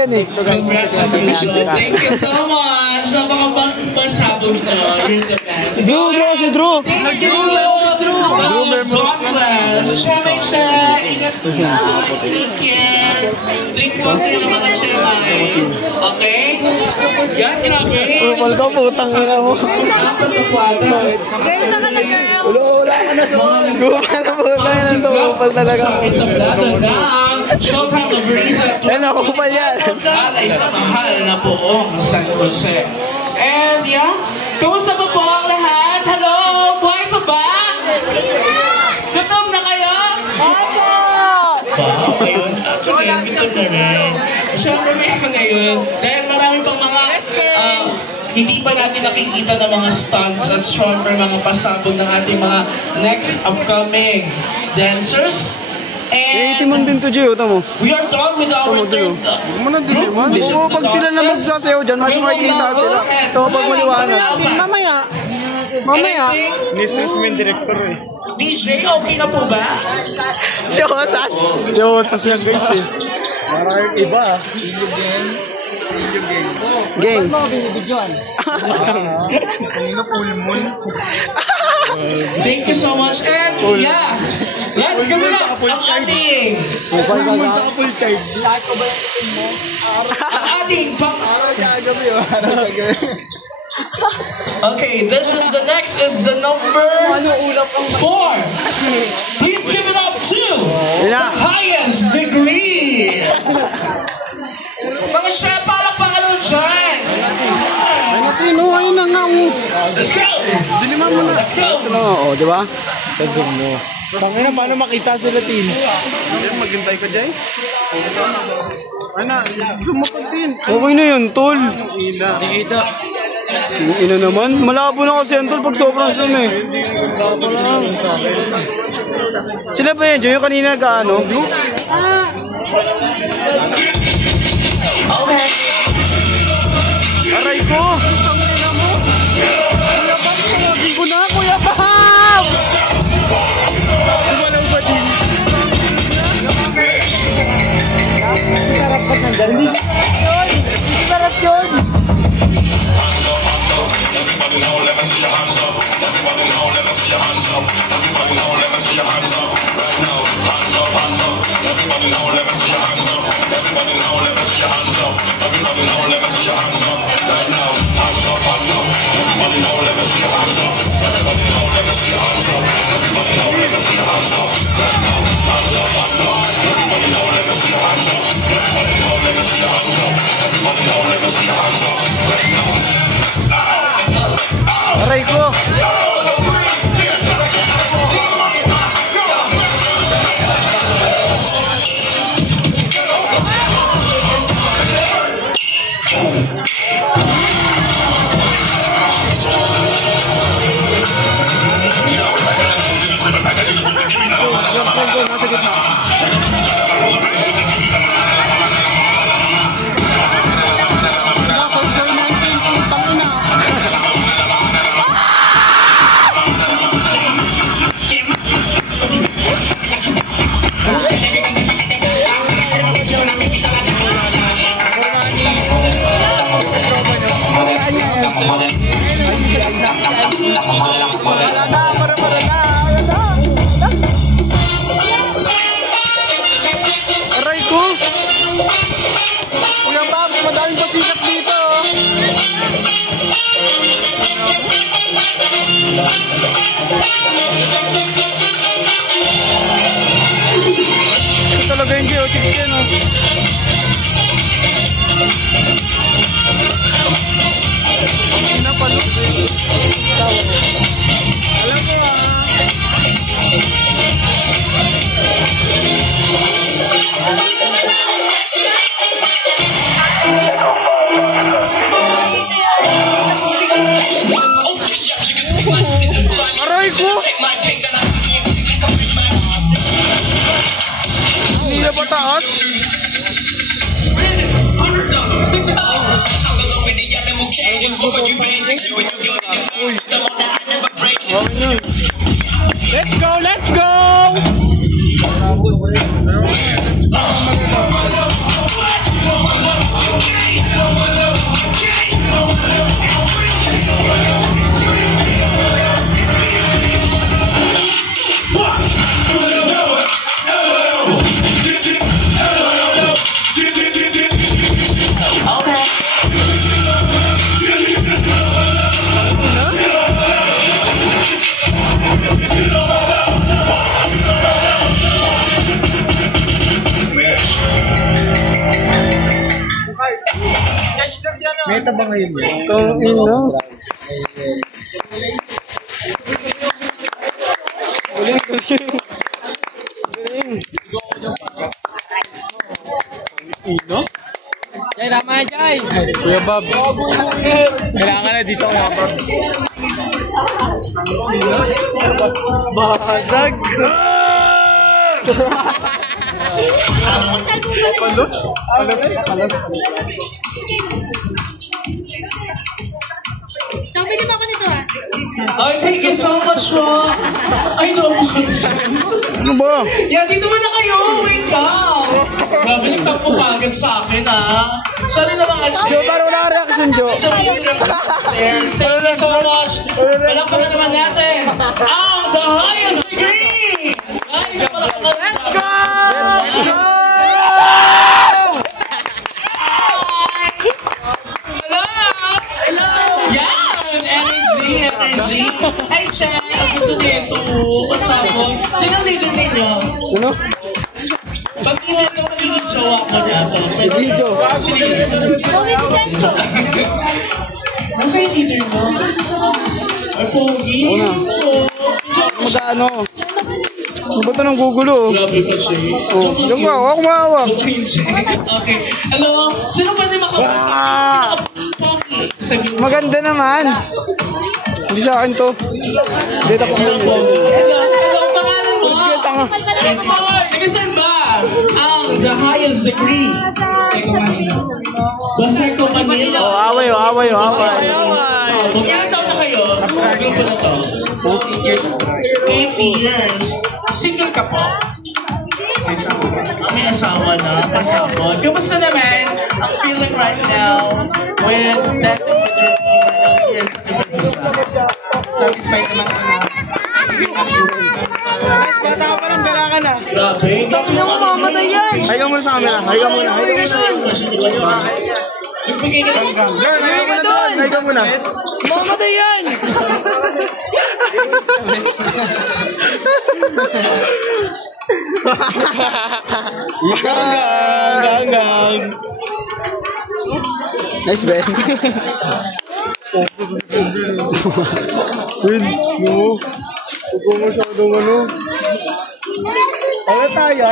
yan eh. Congratulations. Thank you so much. Napakapagpasabog to. You're the best. Drew, si Drew. Thank you. Douglas. Siya. Ingat ka. Take care. Drink coffee ng mga chemay. Okay? Yan, grabe. Paldo, putang ina mo. Girl, saan ka na, girl? Wala ka na doon. Gumana po tayo ng tumupal talaga. Showtime of Risa. Yan ako kupal yan. At ay sa mahal na poong San Jose. And yeah, kamusta pa po ang lahat? Hello? Buhay pa ba? Gutom na kayo? Opo! Wow, ayun. Actually, gutom na rin. Siyempre may ngayon. Dahil marami pang mga hindi pa natin nakikita ng mga stunts at syempre mga pasabog ng ating mga next upcoming dancers. And Timon din to, Gio. Tamo. we are done with our third group. Oo, pag sila na magsasayaw dyan, mas makikita sila. Ito pag maliwanag. Mamaya. This main director eh. DJ, okay na po ba? Si Osas. Si Osas yan guys eh. Parang iba ah. Gang. Kanina full moon. Thank you so much. And yeah, let's give it up ang ating Full moon sa full charge. Okay, this is the next is the number 4. Please give it up to the highest degree. Mga chef, parang pangalo dyan. Ayun na nga. Let's go! Let's go! Oo, di ba? Sa-zoom mo. Tangina, paano makita sila team? Maghintay ka dyan? Ana, zoom mo pag din. Okay na yun, tol. Ina. Ina naman. Malabo na kasi yan, tol, pag sobrang zoom eh. Sila pa yan, Joy, yung kanina nag-ano? Okay. Aray ko! Kuya Bam, sabi ko na, Kuya Bam! Walang ba din? Sarap pa ng dali. Sarap yun! Everybody know, let me see your hands up. Everybody know, let me see your hands up. Everybody know, let me see your hands up. Right now, hands up, hands up. Everybody know, let me see your hands up. Everybody know, let me see your hands up. Everybody know, let me see your hands up. Right now, hands up, hands up. Everybody know, let me see your hands up. Everybody know, let me see your hands up. Everybody know, let me see your hands up. Right now, hands up, hands up. Everybody know, let me see your hands up. Everybody know, let me see your hands up. Everybody know, let me see your hands up. Right now. Aray ko! Aray ko! Kuya Bam, madaming pasikat dito. Ito talaga yung geotics yan, oh. Pinapalok. Alam ko, aray ko! Hindi na ba taas? Let's go! Let's go! Meta ba ngayon yun? Itong ino. Galing, galing. Galing. Ino? Jay, tama na, Jay. Kuya Bob. Kailangan na dito Kuya Bob. Basag. Palos? Palos? Palos? So, pwede ba ako nito ah? Ay, thank you so much po. Ay, no, Ano ba? yan, dito mo na kayo. Wait lang. Grabe, nagtampo ka agad sa akin, ha? Sorry na mga Jo, chick. parang wala ka reaction, Jo. Thank you so much. Palakpakan naman natin ang The Highest Degree! Guys, palakpakan natin. Let's go! Hello! Yan! Energy! Energy! Hi, Chan! Ang gusto dito. Pasabog. Sino ang leader ninyo? Ano? Pag hindi ka magiging jowa ko dito. Video. Sige. Uwi ko sento. Nasa yung leader mo? Ay, pogi. Una. Magkano? Ano ba ito ng gugulo? Grabe pa siya. Oh, yung ba? Ako mahawak. Okay. Hello? Sino pwede Ah! Pogi. Sabi mo. Maganda naman. Hindi sa akin to. Dito ko Hello, Pogi. Hello. Hello, pangalan mo? Tanga. Nagasan ba ang The Highest Degree? Baseco Manila. Oh, away, away, away. So, ilang taon na kayo? Grupo na to? 8 years. Single ka po? May asawa na, pasabot. Kamusta naman ang feeling right now with that with your team na years sa ibang isa? Satisfied naman ka na. Bata ka pa lang, gala ka na. Grabe. Grabe yung mamamatay yan. Higa muna sa camera. Higa muna. Higa muna. Nagbigay ka lang. Doon, higa muna doon. Higa muna. Mamatay yan! Hanggang. Nice, Ben. Win, no. Huwag mo masyadong ano. Ano tayo?